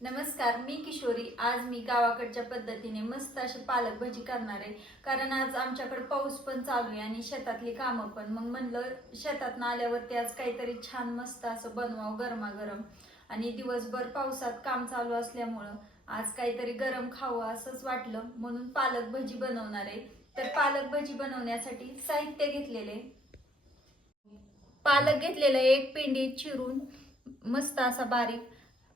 नमस्कार मी किशोरी. आज मी गावाकडच्या पद्धतीने मस्त अशी पालक भजी करणार आहे. कारण आज आमच्याकडे पाऊस पण चालू आहे आणि शेतातली कामं पण. मग म्हणलं शेतातनं आल्यावरती आज काहीतरी छान मस्त असं बनवावं गरमागरम. आणि दिवसभर पावसात काम चालू असल्यामुळं आज काहीतरी गरम खावं असंच वाटलं. म्हणून पालक भजी बनवणार आहे. तर पालक भजी बनवण्यासाठी साहित्य घेतलेले पालक घेतलेलं एक पेंडी चिरून. मस्त असा बारीक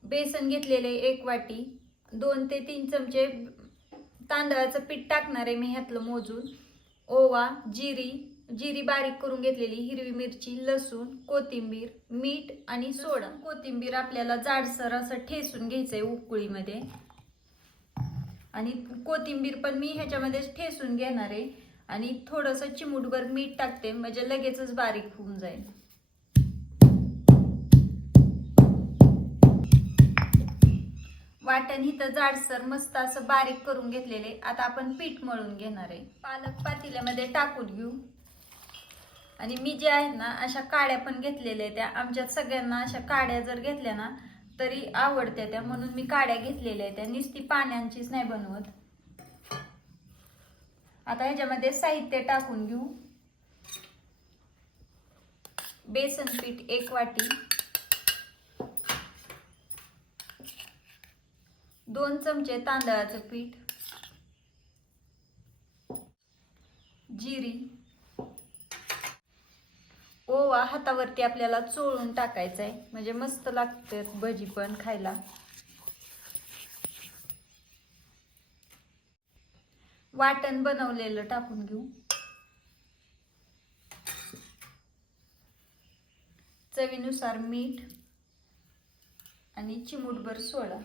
बेसन घेतलेले एक वाटी. दोन ते तीन चमचे तांदळाचं पीठ टाकणार आहे मी ह्यातलं मोजून. ओवा जिरी जिरी बारीक करून घेतलेली हिरवी मिरची लसूण कोथिंबीर मीठ आणि सोडा. कोथिंबीर आपल्याला जाडसर असं ठेसून घ्यायचंय उकळीमध्ये. आणि कोथिंबीर पण मी ह्याच्यामध्ये ठेसून घेणार आहे. आणि थोडंसं चिमूटभर मीठ टाकते म्हणजे लगेचच बारीक होऊन जाईल. वाटण इथं जाडसर मस्त असं बारीक करून घेतलेले. आता आपण पीठ मळून घेणार आहे. पालक पातेल्यामध्ये टाकून घेऊ. आणि मी जे आहेत ना अशा काड्या पण घेतलेल्या त्या. आमच्यात सगळ्यांना अशा काड्या जर घेतल्या ना तरी आवडत्या त्या. म्हणून मी काड्या घेतलेल्या त्या. नुसती पाण्यांचीच नाही बनवत. आता ह्याच्यामध्ये साहित्य टाकून घेऊ. बेसन पीठ एक वाटी. दोन चमचे तांदळाचं पीठ. जिरी. ओवा हातावरती आपल्याला चोळून टाकायचा आहे म्हणजे मस्त लागते भजी पण खायला. वाटण बनवलेलं टाकून घेऊ. चवीनुसार मीठ आणि चिमूटभर सोडा.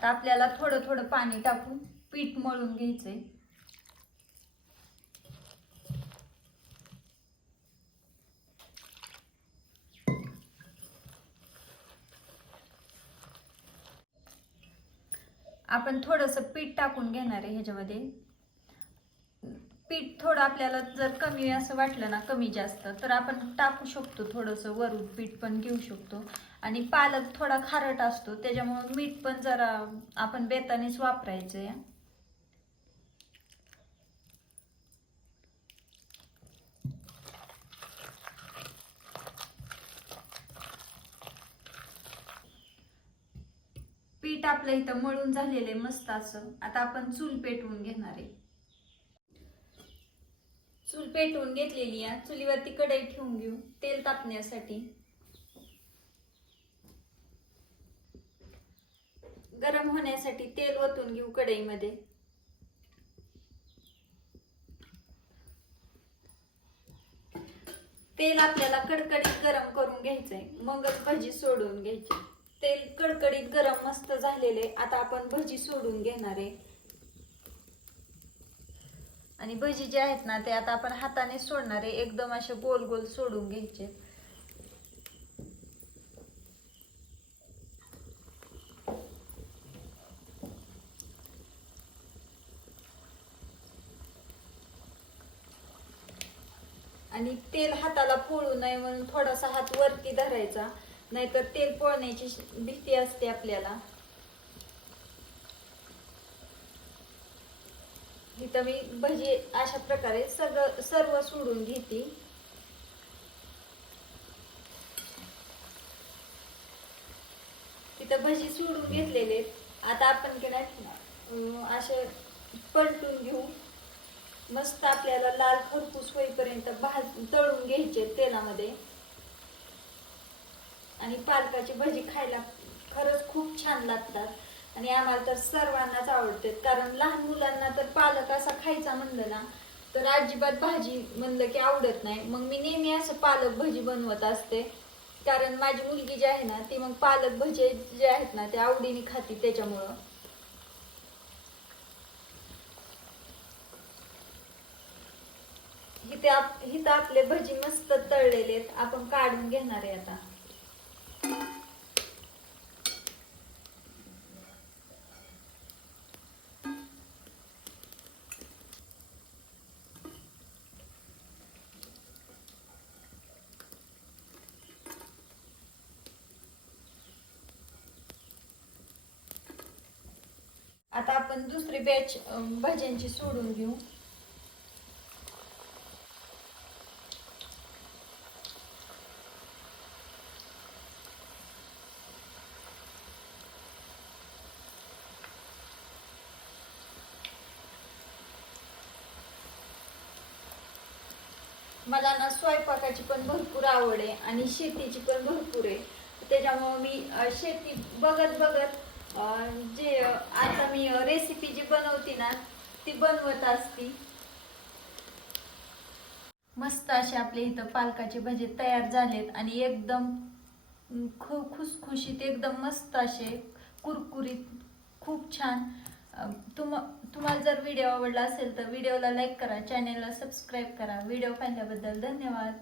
आता आपल्याला थोडं थोडं पाणी टाकून पीठ मळून घ्यायचंय. आपण थोडस पीठ टाकून घेणार आहे ह्याच्यामध्ये. पीठ थोडं आपल्याला जर कमी असं वाटलं ना कमी जास्त तर आपण टाकू शकतो थोडंसं वरून पीठ पण घेऊ शकतो. आणि पालक थोडा खारट असतो त्याच्यामुळे मीठ पण जरा आपण बेतानेच वापरायचं या पीठ आपलं इथं मळून झालेलं आहे मस्त असं. आता आपण चूल पेटवून घेणार आहे. चूल पेटवून घेतलेली आहे. चुलीवरती कढई ठेवून घेऊ. तेल तापण्यासाठी. गरम होण्यासाठी तेल ओतून घेऊ कढईमध्ये. तेल आपल्याला कडकडीत गरम करून घ्यायचंय. मगच भजी सोडून घ्यायची. तेल कडकडीत गरम मस्त झालेले आता आपण भजी सोडून घेणार आहे. आणि भजी जे आहेत ना ते आता आपण हाताने सोडणार आहे. एकदम असे गोल गोल सोडून घ्यायचे. आणि तेल हाताला पोळू नये म्हणून थोडासा हात वरती धरायचा. नाहीतर तेल पोळण्याची भीती असते आपल्याला. इथं मी भजी अशा प्रकारे सगळं सर्व सोडून घेते. तिथं भजी सोडून घेतलेले आहेत. आता आपण की नाही असे पलटून घेऊ. मस्त आपल्याला लाल खरपूस होईपर्यंत भाज तळून घ्यायचे तेलामध्ये. आणि पालकाची भजी खायला खरंच खूप छान लागतात. आणि आम्हाला तर सर्वांनाच आवडते. कारण लहान मुलांना तर पालक असा खायचा म्हणलं ना तर अजिबात भाजी म्हणलं की आवडत नाही. मग मी नेहमी असं पालक भजी बनवत असते. कारण माझी मुलगी जी आहे ना ती मग पालक भजी जे आहेत ना ते आवडीने खाती त्याच्यामुळं. हिथे आप हिथं आपले भजी मस्त तळलेले आहेत. आपण काढून घेणार आहे आता. आता आपण दुसरी बॅच भाज्यांची सोडून घेऊ. मला ना स्वयंपाकाची पण भरपूर आवड आहे आणि शेतीची पण भरपूर आहे. त्याच्यामुळे मी शेती बघत बघत जे आता मी रेसिपी जी बनवते ना ती बनवत असती. मस्त असे आपले इथं पालकाचे भजे तयार झालेत आणि एकदम अं, खु खुसखुशीत एकदम मस्त असे कुरकुरीत खूप छान. तुम तुम्हाला जर व्हिडिओ आवडला असेल तर व्हिडिओला लाईक करा चॅनेलला सबस्क्राईब करा. व्हिडिओ पाहिल्याबद्दल धन्यवाद.